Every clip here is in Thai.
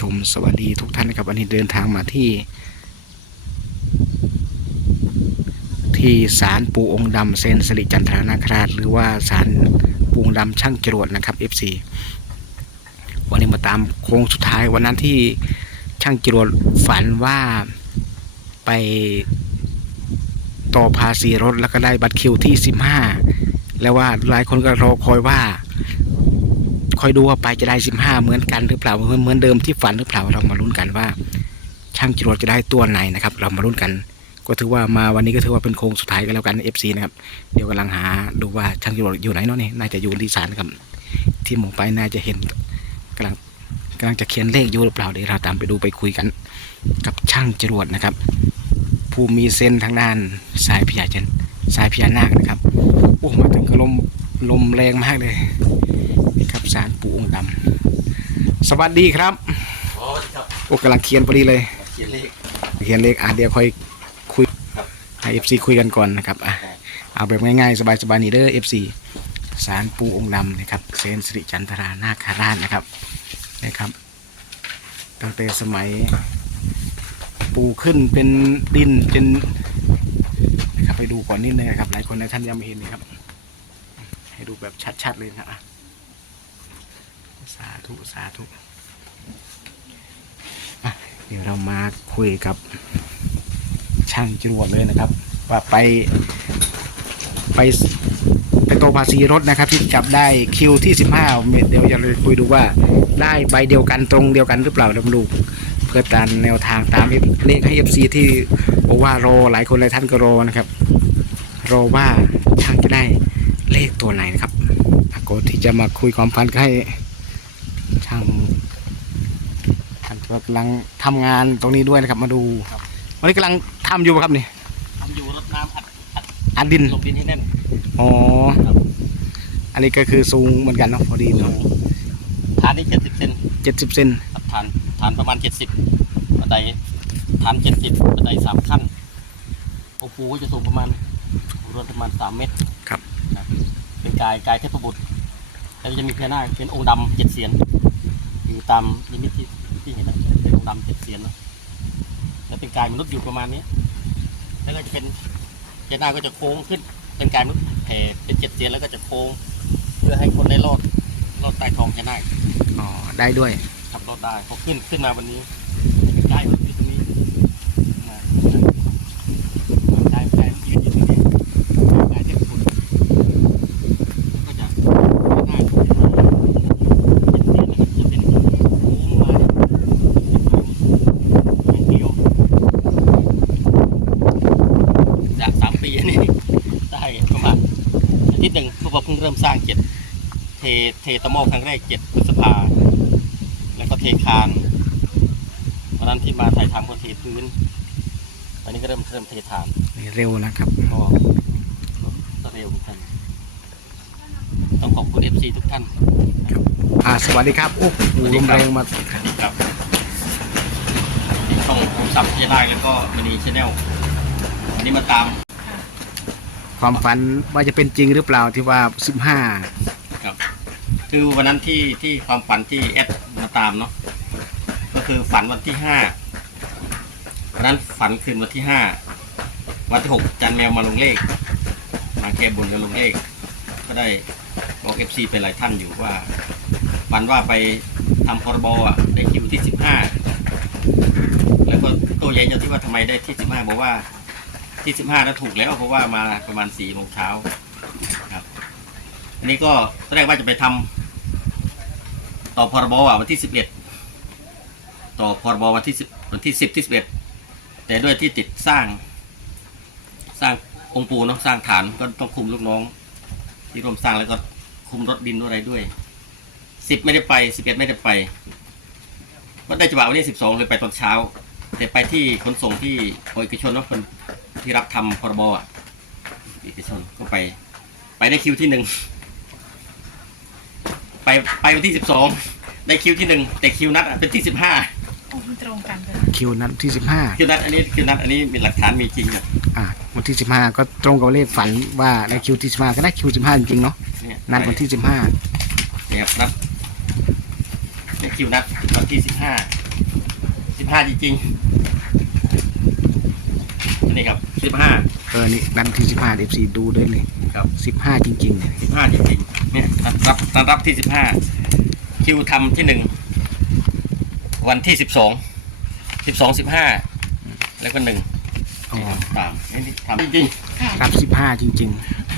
ชม สวัสดีทุกท่านนะครับวันนี้เดินทางมาที่ ที่ศาลปู่องค์ดำเซนสริจันทรานาคราช หรือว่าศาลปู่องค์ดำช่างจรวดนะครับ FC วันนี้มาตามโค้งสุดท้ายวันนั้นที่ช่างจรวดฝันว่าไปต่อภาษีรถแล้วก็ได้บัตรคิวที่ 15 แล้วว่าหลายคนก็รอคอยว่า อยดูว่าไปจะได้15เหมือนกันหรือเปล่าเหมือนเหมือนเดิมที่ฝันหรือเปล่าเรามาลุ้นกันว่า ช่างจรวดจะได้ตัวไหนนะครับ เรามาลุ้นกัน ก็ถือว่ามาวันนี้ก็ถือว่าเป็นโค้งสุดท้ายกันแล้วกัน FC นะครับเดี๋ยวกำลังหาดูว่าช่างจรวดอยู่ไหนเนาะนี่น่าจะอยู่ที่ศาลครับที่มองไปน่าจะเห็นกำลังกำลังจะเขียนเลขอยู่หรือเปล่าเดี๋ยวเราตามไปดูไปคุยกัน กับช่างจรวดนะครับ ผู้มีเส้นทางด้านสายพญาเจนสายพญานาคนะครับโอ้มาถึงก็ลมลมแรงมากเลย นี่ครับสารปู่องค์ดำสวัสดีครับอ๋อครับโอ้กำลังเขียนพอดีเลยเขียนเลขเขียนเลขอะเดี๋ยวค่อยคุยครับให้เอฟซีคุยกันก่อนนะครับอะเอาแบบง่ายๆ สบายๆนี่เด้อเอฟซีสารปูองค์ดำนะครับเซนสิริจันทรานาคาราชนะครับนะครับตั้งแต่สมัยปูขึ้นเป็นดินเป็นนะครับไปดูก่อนนิดนึงนะครับหลายคนในท่านยังไม่เห็นนะครับ ให้ดูแบบชัดๆเลยนะครับอะ สาธุ สาธุเดี๋ยวเรามาคุยกับช่างจรวดเลยนะครับ ว่าไปไปไปโตภาษีรถนะครับ ที่จับได้คิวที่15เดี๋ยวจะเลยคุยดูว่าได้ใบเดียวกันตรงเดียวกันหรือเปล่าเดี๋ยวมาดูเพื่อตามแนวทางตามเลขให้ FC ที่บอกว่ารอหลายคนหลายท่านก็รอนะครับ รอว่าช่างจะได้เลขตัวไหนนะครับอะก่อนที่จะมาคุยความพันให้ ช่างท่านกำลังทำงานตรงนี้ด้วยนะครับมาดูวันนี้กำลังทำอยู่ปะครับนี่ทำอยู่รดน้ำอัดอัดอัดดินลงดินให้แน่นอ๋อครับอันนี้ก็คือสูงเหมือนกันเนาะพอดีเนาะฐานนี่เจ็ดสิบเซนเจ็ดสิบเซนครับฐานฐานประมาณเจ็ดสิบบันไดฐานเจ็ดสิบบันไดสามขั้นโอ้ปูก็จะสูงประมาณรวมประมาณสามเมตรครับนะเป็นกายกายเทพบุตรแล้วก็จะมีพญานาคเป็นองค์ดำเจ็ดเสียนอยู่ ตามนิมิตที่ที่เห็นนะเป็นองค์ดำเจ็ดเสียนเนอะแล้วเป็นกายมนุษย์อยู่ประมาณนี้ แล้วก็จะเป็นพญานาคก็จะโค้งขึ้น เป็นกายมนุษย์แผ่เป็นเจ็ดเสียนแล้วก็จะโค้ง เพื่อให้คนได้รอดรอดใต้ท้องพญานาคอ๋อได้ด้วยขับรถได้พอขึ้นขึ้นมาวันนี้ได้รถอยู่ตรงนี้มาได้ได้ยืนอยู่ตรงนี้ได้เจ็บปวดก็จะได้จะเป็นโค้งมาอย่างเดียวจากสาม ปีนี่ได้ประมาณอาทิตย์หนึ่งเพราะว่าเพิ่งเริ่มสร้างเจ็ดเทเทตะโมครั้งแรกเจ็ดพฤษภาแล้วก็เทคานวันนั้นที่มาถ่ายทำก็เทพื้นตอนนี้ก็เริ่มเริ่มเทฐานนี่เร็วนะครับก็ก็เร็วเหมือนกันต้องขอบคุณเอฟซีทุกท่านอ่าสวัสดีครับโอ้โหลมแรงมาครับช่องผมสับเจได้แล้วก็มินีชแนลวันนี้มาตาม ความฝันว่าจะเป็นจริงหรือเปล่าที่ว่าสิบห้าครับคือวันนั้นที่ที่ความฝันที่แอดมาตามเนาะก็คือฝันวันที่ห้าวันนั้นฝันคืนวันที่ห้าวันที่หกจันแมวมาลงเลข มาแก้บนกันลงเลข ก็ได้บอกเอฟซีเป็นหลายท่านอยู่ว่าฝันว่าไปทำพรบอะได้คิวที่สิบห้าแล้วก็ตัวใหญ่จะที่ว่าทำไมได้ที่สิบห้าบอกว่า ที่สิบห้าถูกแล้วเพราะว่ามาประมาณสี่โมงเช้าครับ อันนี้ก็ตอนแรกว่าจะไปทำต่อพรบอะวันที่สิบเอ็ดต่อพรบวันที่สิบวันที่สิบที่สิบเอ็ดแต่ด้วยที่ติดสร้าง สร้างองค์ปูเนาะสร้างฐานก็ต้องคุมลูกน้อง ที่ร่วมสร้างแล้วก็คุมรถดินด้วยอะไรด้วยสิบไม่ได้ไปสิบเอ็ดไม่ได้ไปก็ได้จังหวะวันนี้สิบสองเลยไปตอนเช้าแต่ไปที่ขนส่งที่เอกชนเนาะคน ที่รับทำพรบอะเอกชนก็ไป ไปได้คิวที่หนึ่งไปไปวันที่สิบสองได้คิวที่หนึ่งแต่คิวนัดอะเป็นที่สิบห้าโอ้มันตรงกันเลยคิวนัดที่สิบห้าคิวนัดอันนี้คิวนัดอันนี้มีหลักฐานมีจริงอะอ่าวันที่สิบห้าก็ตรงกับเลขฝันว่าในคิวที่สิบห้าก็ได้คิวสิบห้าจริงๆเนาะเนี่ยนัดวันที่สิบห้าเนี่ยครับนัดได้คิวนัดวันที่สิบห้าสิบห้าจริงๆอั นนี้ครับสิบห้าเออนี่ดันที่สิบห้าเอฟซีดูด้วยเลยครับสิบห้าจริงๆเนี่ยสิบห้าจริงๆเนี่ยรับรับรับที่สิบห้าคิวทำที่หนึ่งวันที่สิบสองสิบสองสิบห้าแล้วก็หนึ่งอ๋อตามนี่ทำจริงค่ะรับสิบห้าจริง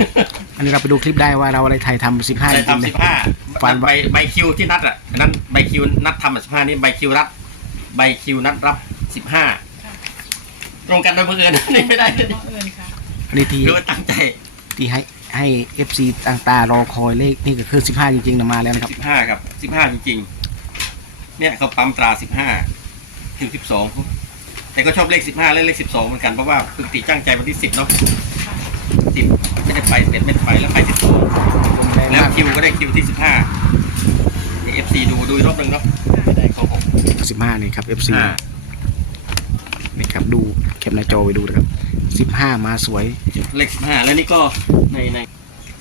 ๆ อันนี้เราไปดูคลิปได้ว่าเราอะไรไทยทำสิบห้าๆจได้ริงๆทำเลสิยบห้าฟันใบใบคิวที่นัดอะอันนั้นใบคิวนัดทำสิบห้านี่ใบคิวรับใบคิวนัดรับสิบห้าค่ะ ตรงกันโดยบังเอิญนี่ไม่ได้บังเอิญค่ะอันนี้ที่หรือว่าตั้งใจที่ให้ให้เอฟซีต่างตารอคอยเลขนี่ก็คือสิบห้าจริงๆนะมาแล้วนะครับสิบห้าครับสิบห้าจริงๆเนี่ยเขาปั๊มตราสิบห้าถึงสิบสองแต่ก็ชอบเลขสิบห้าและเลขสิบสองเหมือนกันเพราะว่าปกติจ้างใจวันที่สิบเนาะค่ะสิบไม่ได้ไปเป็นไม่ได้ไปแล้วไปสิบสองแล้วคิวก็ได้คิวที่สิบห้าเอฟซีดูดูอีกรอบหนึ่งเนาะไม่ได้เขาหกสิบห้านี่ครับเอฟซีห้า นี่ครับดูแคปหน้าจอไปดูนะครับสิบห้ามาสวย เลขสิบห้าแล้วนี่ก็ในใน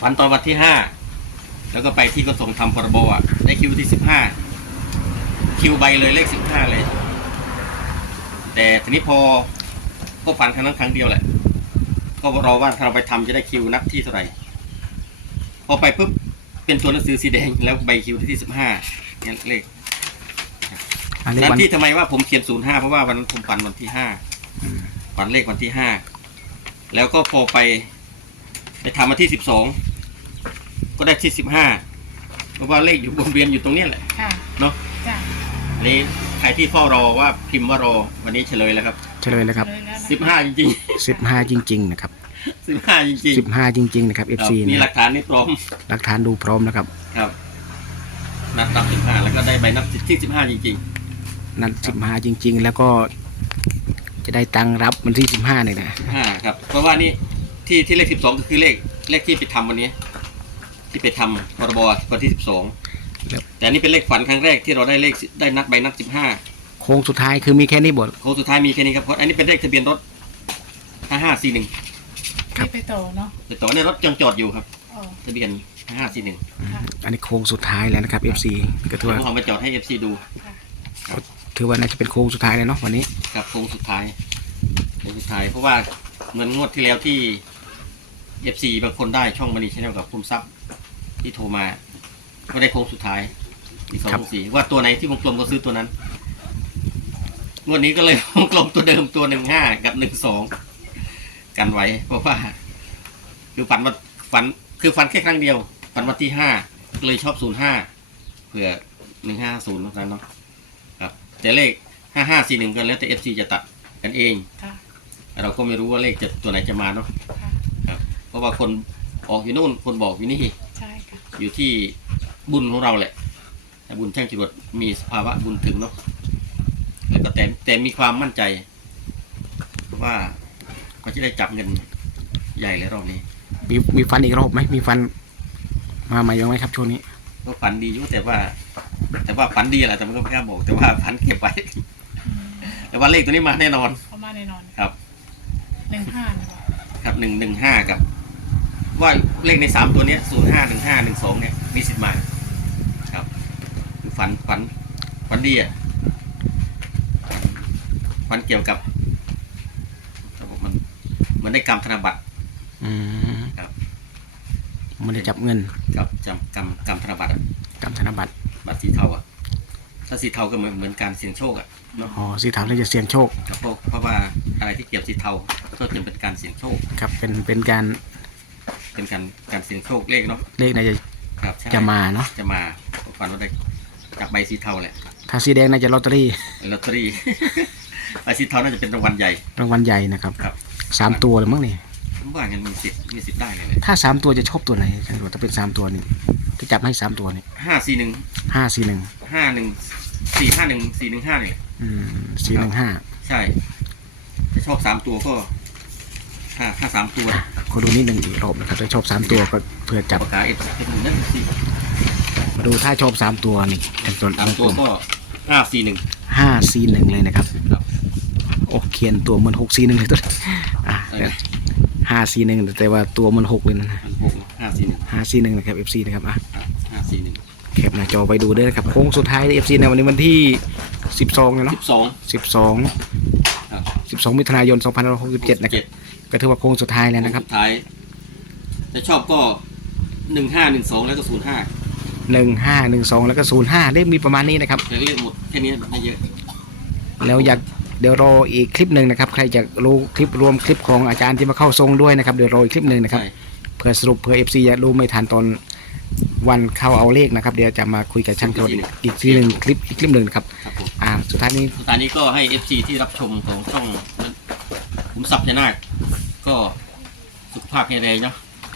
วันตอนวันที่ห้าแล้วก็ไปที่กระทรวงทำพรบอะได้คิวที่สิบห้าคิวใบเลยเลขสิบห้าเลย แต่ทีนี้พอก็ฟันครั้งนั้นครั้งเดียวแหละ ก็รอว่าถ้าเราไปทำจะได้คิวนัดที่เท่าไหร่พอไปปุ๊บเป็นตัวหนังสือสีแดงแล้วใบคิวที่สิบห้าเนี่ยเลข อันนี้นั้นวันที่ทำไมว่าผมเขียนศูนย์ห้าเพราะว่าวันนั้นผมฝันวันที่ห้าอืมฝันเลขวันที่ห้าแล้วก็พอไปไปทำมาที่สิบสองก็ได้ที่สิบห้าเพราะว่าเลขอยู่วนเวียนอยู่ตรงเนี้ยแหละ ค่ะเนาะจ้ะอันนี้ใครที่เฝ้ารอว่าพิมพ์ว่ารอวันนี้เฉลยแล้วครับเฉลยเลยครับเลยแล้วนะสิบห้าจริงสิบห้าจริง ๆ นะครับๆสิบห้าจริงสิบห้าจริง ๆ นะครับๆเอฟครับซีมีนะหลักฐานนี่พร้อม หลักฐานดูพร้อมนะครับ ครับ นัดนับสิบห้าแล้วก็ได้ใบนับที่สิบห้าจริง นัดสิบห้าจริง ๆ แล้วก็จะได้ตังค์รับวันที่สิบห้าเนี่ยนะๆห้าครับ เพราะว่านี่ที่ที่เลขสิบสองก็คือเลขเลขที่ไปทำวันนี้ ที่ไปทำพรบวันที่สิบสองแต่อันนี่เป็นเลขฝันครั้งแรกที่เราได้เลขได้นัดใบนัดสิบห้าโค้งสุดท้ายคือมีแค่นี้บทโค้งสุดท้ายมีแค่นี้ครับเพราะอันนี้เป็นเลขทะเบียนรถห้าห้าสี่หนึ่งครับที่ไปโตเนาะแต่ตัวในรถยังจอดอยู่ครับอ๋อทะเบียนห้าห้าสี่หนึ่งค่ะอันนี้โค้งสุดท้ายแล้วนะครับเอฟซีก็ถือว่าผมเอามาจอดให้เอฟซีดู ถือว่าน่าจะเป็นโค้งสุดท้ายเลยเนาะวันนี้ ครับโค้งสุดท้ายโค้งสุดท้าย เพราะว่าเหมือนงวดที่แล้วที่เอฟซีบางคนได้ช่องมันีชแนลกับคุมทรัพย์ที่โทรมา ก็ได้โค้งสุดท้ายที่สองครับสี่ว่าตัวไหนที่วงกลมก็ซื้อตัวนั้นงวดนี้ก็เลยวงกลมตัวเดิมตัวหนึ่งห้ากับหนึ่งสองกันไว้ เพราะว่าคือฝันว่าฝันคือฝันแค่ครั้งเดียวฝันวันที่ห้าเลยชอบศูนย์ห้าเผื่อหนึ่งห้าศูนย์นั้นเนาะครับ แต่เลขห้าห้าสี่หนึ่งก็แล้วแต่เอฟซีจะตัดกันเอง ค่ะ เราก็ไม่รู้ว่าเลขจะตัวไหนจะมาเนาะค่ะเพราะว่าคนออกอยู่นู่นคนบอกอยู่นี่ ใช่ค่ะ อยู่ที่บุญของเราแหละแต่บุญช่างจรวดมีสภาวะบุญถึงเนาะแล้วก็แต่แต่มีความมั่นใจ ว่าเขาจะได้จับเงินใหญ่เลยรอบนี้ มีมีฟันอีกรอบไหมมีฟัน มาใหม่ยังไหมครับช่วงนี้ก็ฝันดีอยู่แต่ว่า แต่ว่าฝันดีแหละแต่มันก็ไม่กล้าบอก แต่ว่าฝันเก็บไว้อืมแต่ว่าเลขตัวนี้มาแน่นอน เข้ามาแน่นอนครับ หนึ่งห้านะคะครับหนึ่งหนึ่งห้ากับ ว่าเลขในสามตัวเนี้ยศูนย์ห้าหนึ่งห้าหนึ่งสองเนี่ยมีสิทธิ์มาครับคือฝันฝันฝันดีอะฝันเกี่ยวกับระบบมันเหมือนได้กำธนบัตรอืมครับมันจะจับเงินกับจำกำกำธนบัตรอะ กับธนบัตร บัตรสีเทาอะถ้าสีเทาก็เหมือนเหมือนการเสี่ยงโชคอะเนาะอ๋อสีเทาแล้วจะเสี่ยงโชคครับเพราะเพราะว่าอะไรที่เกี่ยวสีเทาก็จะเป็นการเสี่ยงโชคครับเป็นเป็นการเป็นการการเสี่ยงโชคเลขเนาะเลขน่าจะครับใช่จะมาเนาะจะมาฝันว่าได้จับใบสีเทาแหละถ้าสีแดงน่าจะลอตเตอรี่ลอตเตอรี่ใบสีเทาน่าจะเป็นรางวัลใหญ่รางวัลใหญ่นะครับครับสามตัวเลยมั้งนี่ ผมว่างั้นมีสิทธิ์มีสิทธิ์ได้เลยเลยถ้าสามตัวจะชอบตัวไหนตำรวจถ้าเป็นสามตัวนี่จะจับให้สามตัวนี่ห้าสี่หนึ่งห้าสี่หนึ่งห้าหนึ่งสี่ห้าหนึ่งสี่หนึ่งห้าเนี่ยอืมสี่หนึ่งห้าใช่ถ้าชอบสามตัวก็ถ้าถ้าสามตัวขอดูนิดหนึ่งอีกรอบนะครับถ้าชอบสามตัวก็เผื่อจับปากกาเอฟเป็นหนึ่งนั่นสี่มาดูถ้าชอบสามตัวนี่เป็นตัวสามตัวก็ห้าสี่หนึ่งห้าสี่หนึ่งเลยนะครับครับโอ้เขียนตัวเหมันหกสี่หนึ่งเลยตัวอะ ห้าสี่หนึ่งแต่ว่าตัวมันหกเลยนะอันหกห้าสี่หนึ่งห้าสี่หนึ่งนะครับ FC นะครับอะห้าสี่หนึ่งแคปหน้าจอไปดูด้วยนะครับโค้งสุดท้าย FC ในวันนี้วันที่สิบสองเนาะสิบสองสิบสองครับสิบสองมิถุนายนสองพันหกสิบเจ็ดนะครับก็ถือว่าโค้งสุดท้ายแล้วนะครับสุดท้ายจะชอบก็หนึ่งห้าหนึ่งสองแล้วก็ศูนย์ห้าหนึ่งห้าหนึ่งสองแล้วก็ศูนย์ห้าเลขมีประมาณนี้นะครับแล้วก็เล่นหมดแค่นี้ไม่เยอะแล้วอยาก เดี๋ยวรออีกคลิปหนึ่งนะครับ ใครจะรู้คลิปรวมคลิปของอาจารย์ที่มาเข้าทรงด้วยนะครับเดี๋ยวรออีกคลิปหนึ่งนะครับใช่เพื่อสรุปเพื่อเอฟซีจะรู้ไม่ทันตอนวันเข้าเอาเลขนะครับ เดี๋ยวจะมาคุยกับช่างเขาอีกทีหนึ่งคลิปอีกคลิปหนึ่งนะครับครับผมอ่าสุดท้ายนี้สุดท้ายนี้ก็ให้ FC ที่รับชมของช่องขุมทรัพย์พญานาคก็สุขภาพแข็งแรงเนาะ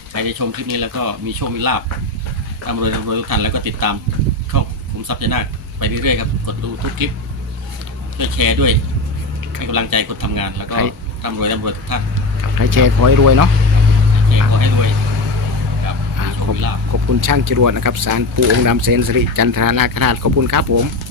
ใครได้ชมคลิปนี้แล้วก็มีโชคมีลาบร่ำรวยร่ำรวยทุกท่านแล้วก็ติดตามช่องขุมทรัพย์พญานาคไปเรื่อยๆครับกดดูทุกคลิปช่วยแชร์ด้วย ให้กำลังใจคนทำงาน แล้วก็ร่ำรวยร่ำรวยทุกท่านใครแชร์ขอให้รวยเนาะแชร์ขอให้รวยครับอ่ามีโชขคอบมีลาบขอบคุณช่างจรวดนะครับสารปู่องค์ดำเซนสิริจันทรานาคราชขอบคุณครับผมค